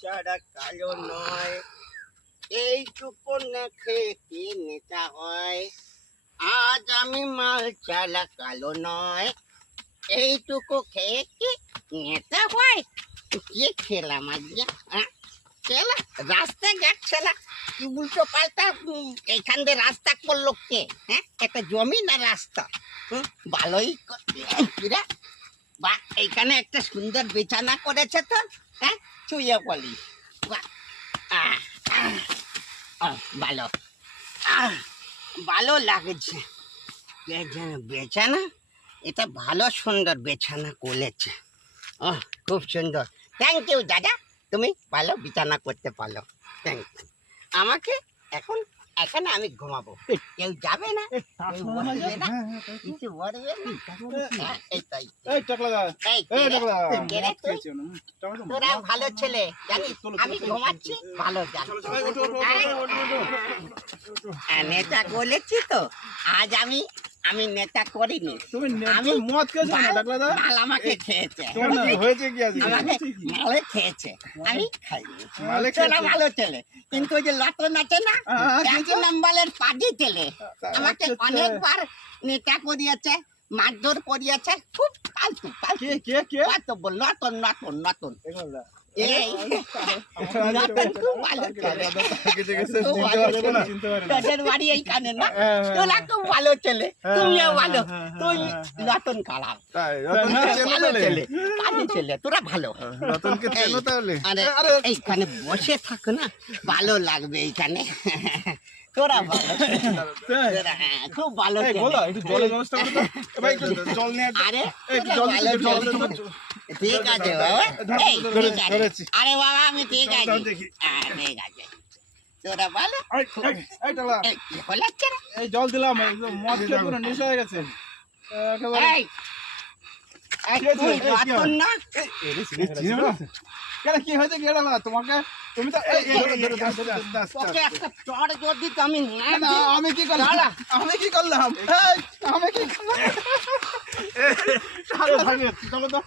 ছাড়া কালো নয়, এইটুকু না খেয়ে কি নেতা হয়। আজ আমি মাল ছাড়া কালো নয়, এইটুকু খেয়ে কি নেতা হয়। কি খেলাম আজকে? খেলা রাস্তাঘাট ছেলা কি উল্টো পাল্টা এইখান দিয়ে রাস্তা করলো কে? হ্যাঁ, একটা জমি না রাস্তা? ভালোই কিরা বা এইখানে একটা সুন্দর বিছানা করেছে তো। হ্যাঁ, শুয়ে বলি ভালো ভালো লাগছে। বেছানা এটা ভালো সুন্দর বেছানা করেছে। খুব সুন্দর। থ্যাংক ইউ দাদা, তুমি ভালো বিছানা করতে পারো। Thank you. আমাকে এখন এখানে আমি ঘুমাবো, কেউ যাবে না, কেউ বলবে না, কিছু বলবে না। তোরা ভালো ছেলে জানিস, আমি ঘুমাচ্ছি ভালো জানি। নেতা বলেছি তো, আজ আমি নেতা করিনি। আমি মদ খেয়েছো না টাকলা দা? মাল আমাকে খেয়েছে, হয়েছে কি আজকে? আমাকে মালে খেয়েছে, আমি খাইনি। মালে তোরা খেয়েছে? ভালো ছেলে, কিন্তু ওই যে লটন আছে না, এক নম্বরের পাজি ছেলে, আমাকে অনেকবার নেতা করিয়েছে, মারধর করিয়েছে। খুব ফালতু ফালতু বাস্তব। লটন নটন নটন এই লটন খুব ভালো ছেলে। তোদের বাড়ি এইখানে না, তোরা খুব ভালো ছেলে, তুমিও ভালো। তুই লটন খারাপ, ভালো ছেলে, কাজী ছেলে, তোরা ভালো। আরে এইখানে বসে থাক না, ভালো লাগবে এইখানে। তোরা ভালো, খুব ভালো। আরে ঠিক আছে বাবা, আরে বাবা আমি ঠিক আছে, ঠিক আছে। তোরা ভালো এই জল দিলাম, মদ খেয়ে পুরো নেশা হয়ে গেছে। কেন কি হয়েছে কি তোমাকে? তুমি তো আমি কি করলাম? আমি কি করলাম? চলো তো।